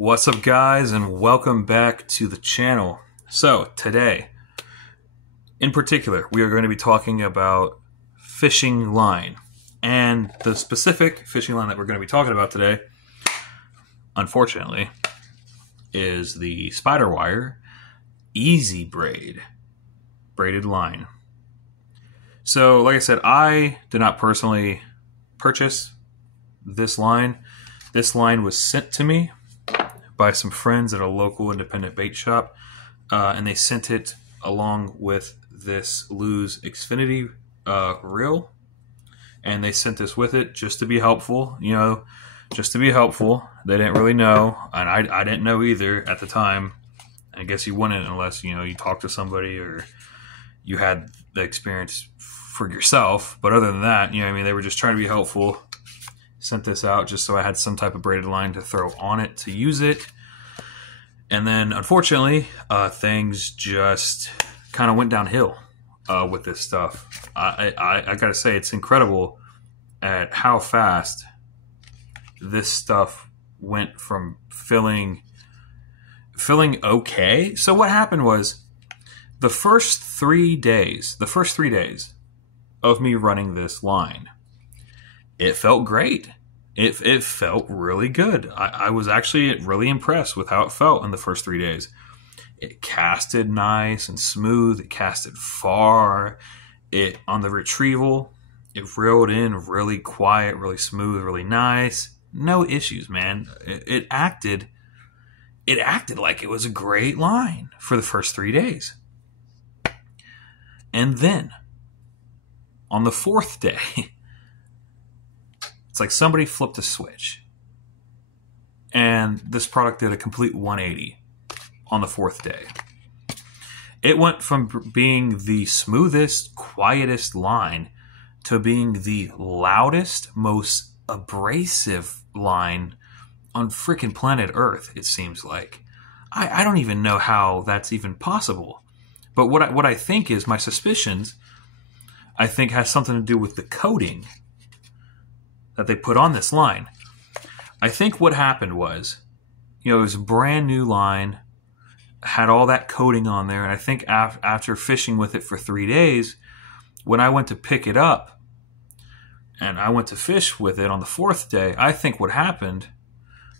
What's up, guys, and welcome back to the channel. So today, in particular, we are going to be talking about fishing line. And the specific fishing line that we're going to be talking about today, unfortunately, is the Spiderwire Easy Braid braided line. So, like I said, I did not personally purchase this line. This line was sent to me by some friends at a local independent bait shop, and they sent it along with this Lose Xfinity reel, and they sent this with it just to be helpful, They didn't really know, and I didn't know either at the time. I guess you wouldn't unless, you talk to somebody or you had the experience for yourself. But other than that, they were just trying to be helpful. Sent this out just so I had some type of braided line to throw on it to use it. And then, unfortunately, things just kind of went downhill with this stuff. I gotta say, it's incredible at how fast this stuff went from feeling okay. So what happened was the first 3 days of me running this line, it felt great. It felt really good. I was actually really impressed with how it felt in the first 3 days. It casted nice and smooth. It casted far. On the retrieval, it reeled in really quiet, really smooth, really nice. No issues, man. It acted like it was a great line for the first 3 days. And then on the fourth day, it's like somebody flipped a switch, and this product did a complete 180 on the fourth day. It went from being the smoothest, quietest line to being the loudest, most abrasive line on freaking planet Earth, it seems like. I don't even know how that's even possible. But what I think is, my suspicions, I think has something to do with the coating that they put on this line. I think what happened was, it was a brand new line, had all that coating on there, and I think after fishing with it for 3 days, when I went to pick it up and I went to fish with it on the fourth day, I think what happened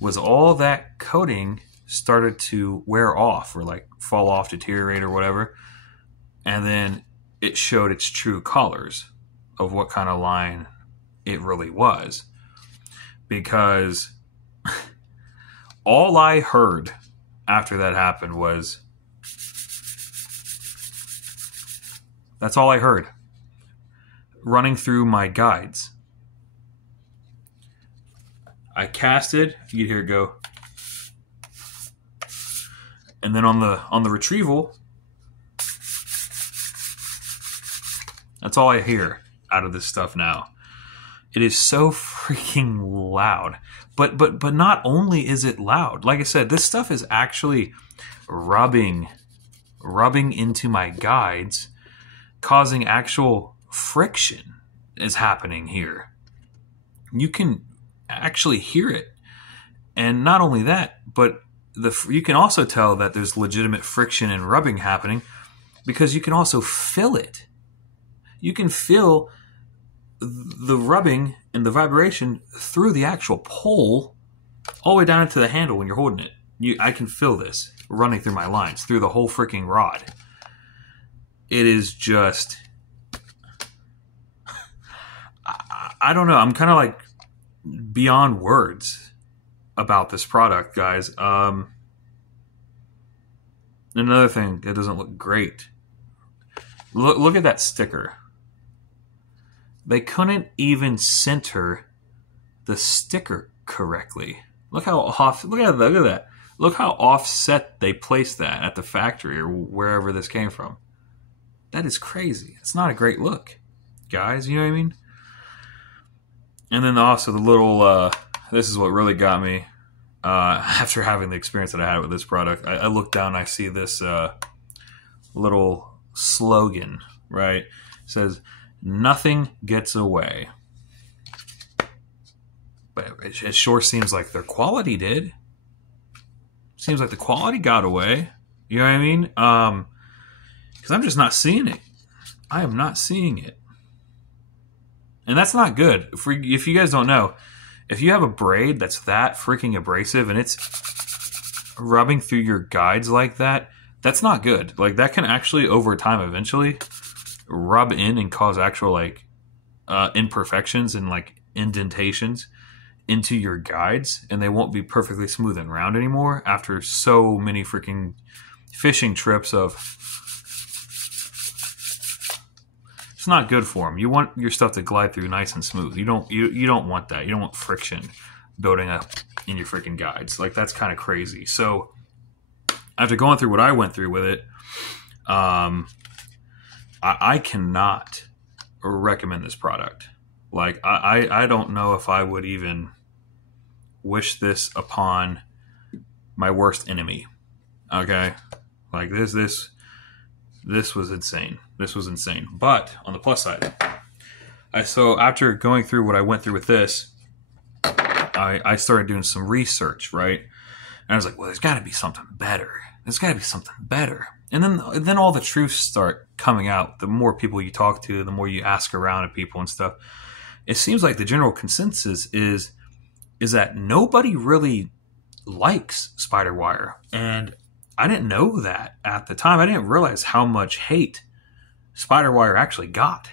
was all that coating started to wear off, or like fall off, deteriorate, or whatever, and then it showed its true colors of what kind of line it really was. Because all I heard after that happened was, that's all I heard running through my guides. I casted, you hear it go, and then on the retrieval, that's all I hear out of this stuff now. It is so freaking loud. But not only is it loud, like I said, this stuff is actually rubbing into my guides, causing actual friction is happening here. You can actually hear it. And not only that, but you can also tell that there's legitimate friction and rubbing happening because you can also feel it. You can feel the rubbing and the vibration through the actual pole all the way down into the handle when you're holding it. I can feel this running through my lines, through the whole freaking rod. It is just, I don't know. I'm kind of like beyond words about this product, guys. Another thing that doesn't look great. Look at that sticker. They couldn't even center the sticker correctly. Look how off. Look at that. Look how offset they placed that at the factory or wherever this came from. That is crazy. It's not a great look, guys. You know what I mean? And then also the little. This is what really got me. After having the experience that I had with this product, I look down and I see this little slogan. Right? It says, "Nothing gets away." But it sure seems like their quality did. Seems like the quality got away. You know what I mean? Because I'm just not seeing it. I am not seeing it. And that's not good. If you guys don't know, if you have a braid that's that freaking abrasive and it's rubbing through your guides like that, that's not good. Like, that can actually, over time, eventually rub in and cause actual, like, imperfections and, like, indentations into your guides, and they won't be perfectly smooth and round anymore after so many freaking fishing trips of... It's not good for them. You want your stuff to glide through nice and smooth. You don't want that. You don't want friction building up in your freaking guides. Like, that's kind of crazy. So after going through what I went through with it, I cannot recommend this product. Like, I don't know if I would even wish this upon my worst enemy. Okay? Like, this was insane. This was insane. But on the plus side, so after going through what I went through with this, I started doing some research, right? And I was like, well, there's got to be something better. There's got to be something better. And then all the truths start coming out. The more people you talk to, the more you ask around at people and stuff. It seems like the general consensus is that nobody really likes Spiderwire. And I didn't know that at the time. I didn't realize how much hate Spiderwire actually got.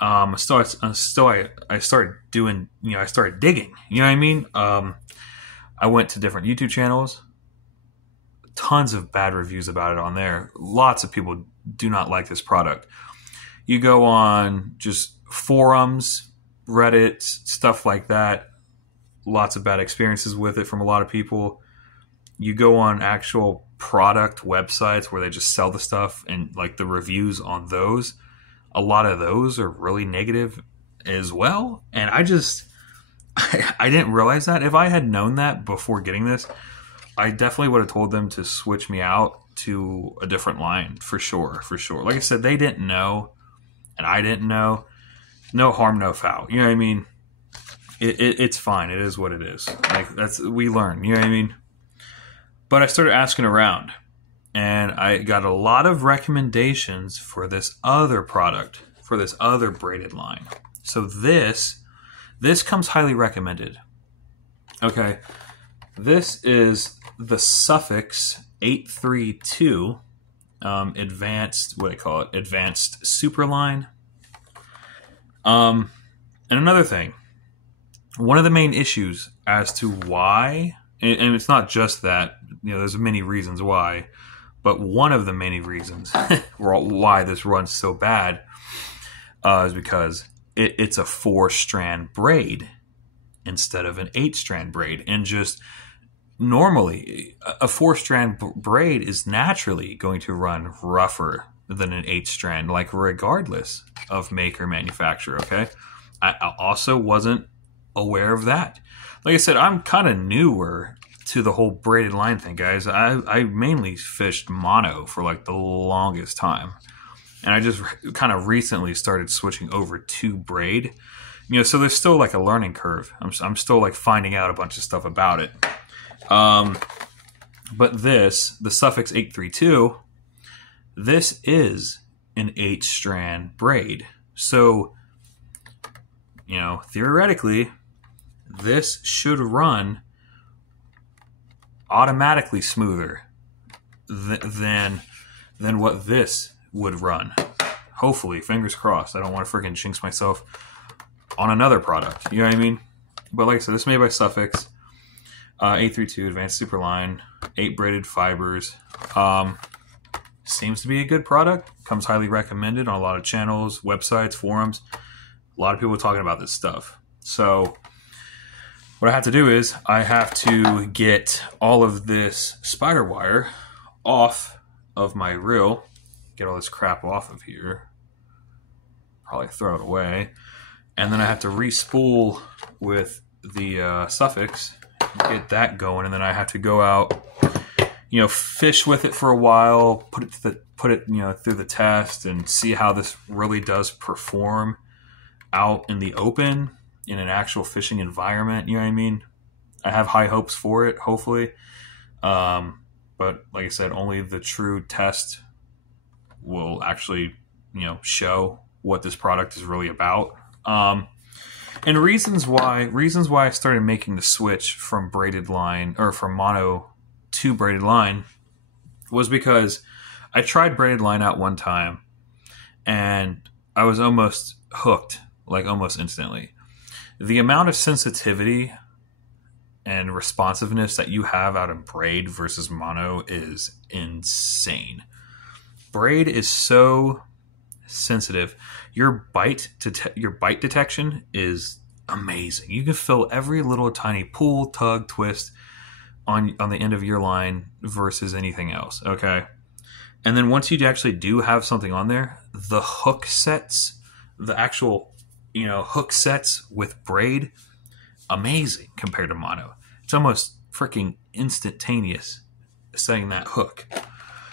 I started doing, I started digging. You know what I mean? I went to different YouTube channels. Tons of bad reviews about it on there. Lots of people do not like this product. You go on just forums, Reddit, stuff like that. Lots of bad experiences with it from a lot of people. You go on actual product websites where they just sell the stuff, and like the reviews on those, a lot of those are really negative as well. And I didn't realize that. If I had known that before getting this, I definitely would have told them to switch me out to a different line for sure. Like I said, they didn't know, and I didn't know. No harm, no foul. You know what I mean? It's fine. It is what it is. Like, we learn. You know what I mean? But I started asking around, and I got a lot of recommendations for this other product, for this other braided line. So this comes highly recommended. Okay, this is the Suffix 832 advanced, what do they call it? Advanced Superline. And another thing, one of the main issues as to why, and it's not just that, there's many reasons why, but one of the many reasons why this runs so bad is because it's a 4-strand braid instead of an 8-strand braid. And just normally, a 4-strand braid is naturally going to run rougher than an 8-strand, like regardless of make or manufacturer, okay? I also wasn't aware of that. Like I said, I'm kind of newer to the whole braided line thing, guys. I mainly fished mono for like the longest time. And I just kind of recently started switching over to braid. So there's still like a learning curve. I'm still like finding out a bunch of stuff about it. But the Suffix 832, this is an 8-strand braid. So, theoretically, this should run automatically smoother than what this would run. Hopefully, fingers crossed. I don't want to freaking jinx myself on another product. You know what I mean? But like I said, this is made by Suffix. 832 Advanced Superline, 8 braided fibers. Seems to be a good product. Comes highly recommended on a lot of channels, websites, forums. A lot of people talking about this stuff. So what I have to do is I have to get all of this spider wire off of my reel. Get all this crap off of here. Probably throw it away. And then I have to re-spool with the Suffix. Get that going. And then I have to go out, fish with it for a while. Put it through the test and see how this really does perform out in the open in an actual fishing environment. You know what I mean? I have high hopes for it, hopefully. But like I said, only the true test will actually, show what this product is really about. And reasons why I started making the switch from braided line, or from mono to braided line, was because I tried braided line out one time and I was almost hooked, like almost instantly. The amount of sensitivity and responsiveness that you have out of braid versus mono is insane. Braid is so sensitive. Your bite detection is amazing. You can feel every little tiny pull, tug, twist on the end of your line versus anything else. Okay. And then once you actually do have something on there, the hook sets, the actual, hook sets with braid, amazing compared to mono. It's almost freaking instantaneous setting that hook,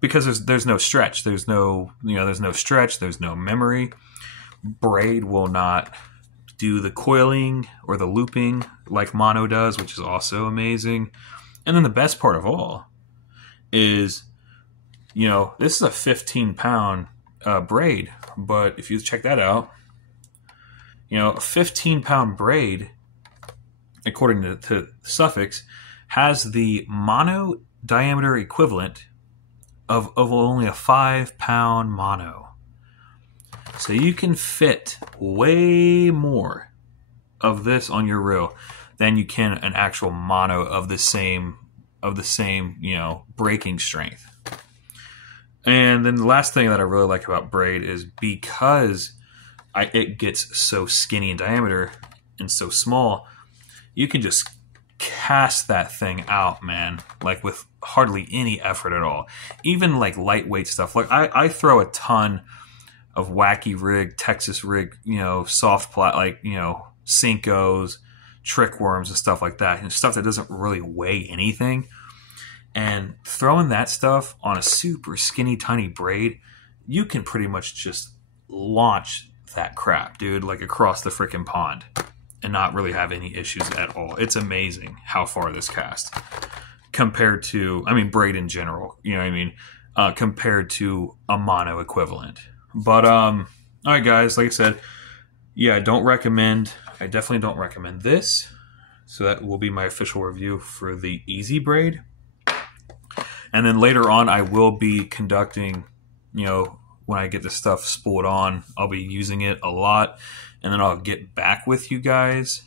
because there's no stretch. There's no stretch. There's no memory. Braid will not do the coiling or the looping like mono does, which is also amazing. And then the best part of all is, this is a 15-pound braid, but if you check that out, a 15-pound braid, according to Suffix, has the mono diameter equivalent of only a 5-pound mono. So you can fit way more of this on your reel than you can an actual mono of the same breaking strength. And then the last thing that I really like about braid is because it gets so skinny in diameter and so small, you can just cast that thing out, man, like with hardly any effort at all. Even like lightweight stuff. Like I throw a ton of wacky rig, Texas rig, soft plat, like, Cincos, trick worms and stuff like that. Stuff that doesn't really weigh anything. And throwing that stuff on a super skinny, tiny braid, you can pretty much just launch that crap, dude, like across the freaking pond and not really have any issues at all. It's amazing how far this cast compared to, braid in general, compared to a mono equivalent. But, all right, guys, like I said, yeah, I definitely don't recommend this. So that will be my official review for the Easy Braid. And then later on, I will be conducting, when I get this stuff spooled on, I'll be using it a lot. And then I'll get back with you guys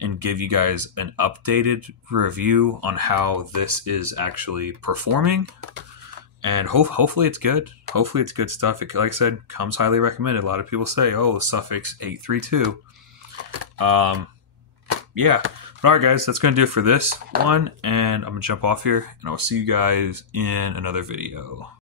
and give you guys an updated review on how this is actually performing. And hopefully it's good. Hopefully it's good stuff. It, like I said, comes highly recommended. A lot of people say, oh, Suffix 832. Yeah. But all right, guys, that's going to do it for this one. And I'm going to jump off here, and I'll see you guys in another video.